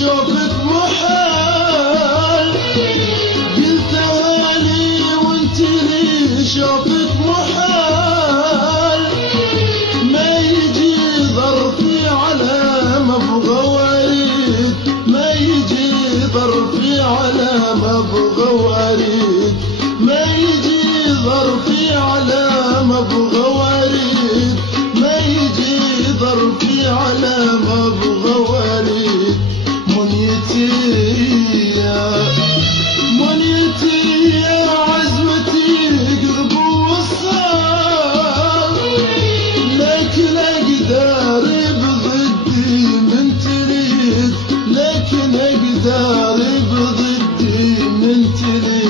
شوفك محال، قلتها لي وانت لي شوفك محال، ما يجي ظرفي على مبغى وريد، ما يجي ظرفي على مبغى وريد، ما يجي ظرفي على مبغى وريد، ما يجي ظرفي على مبغى وريد. منيتي يا عزمتي قرب وصال، لكن اقدر بضدي من تريد، لكن اقدر بضدي من تريد.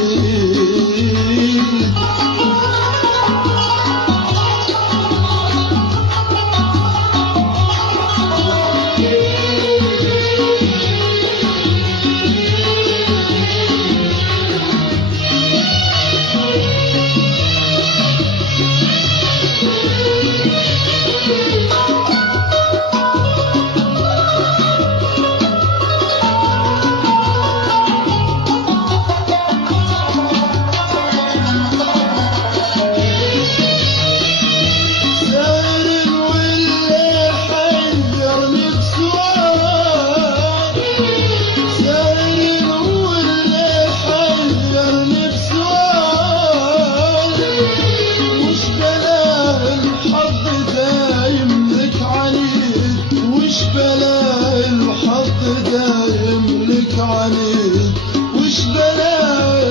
عنيد وش بلا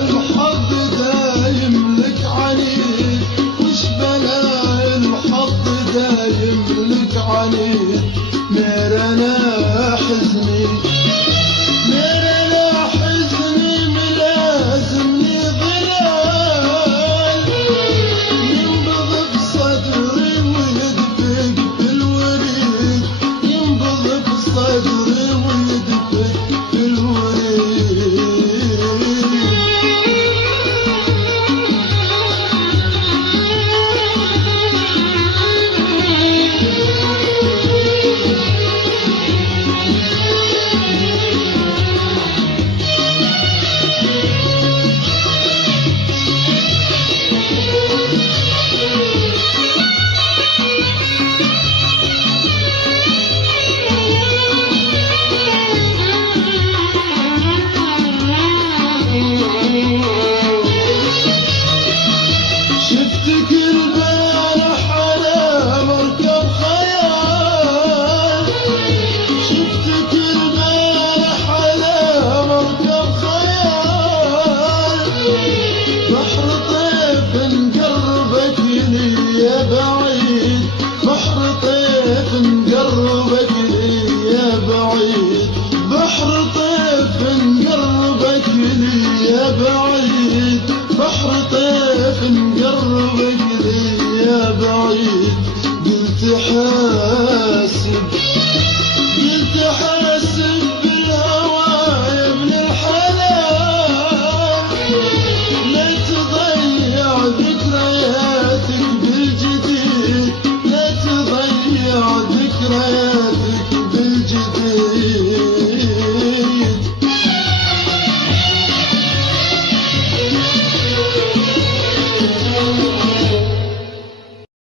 الحظ دايم لك عنيد، وش بلا الحظ دايم لك عنيد.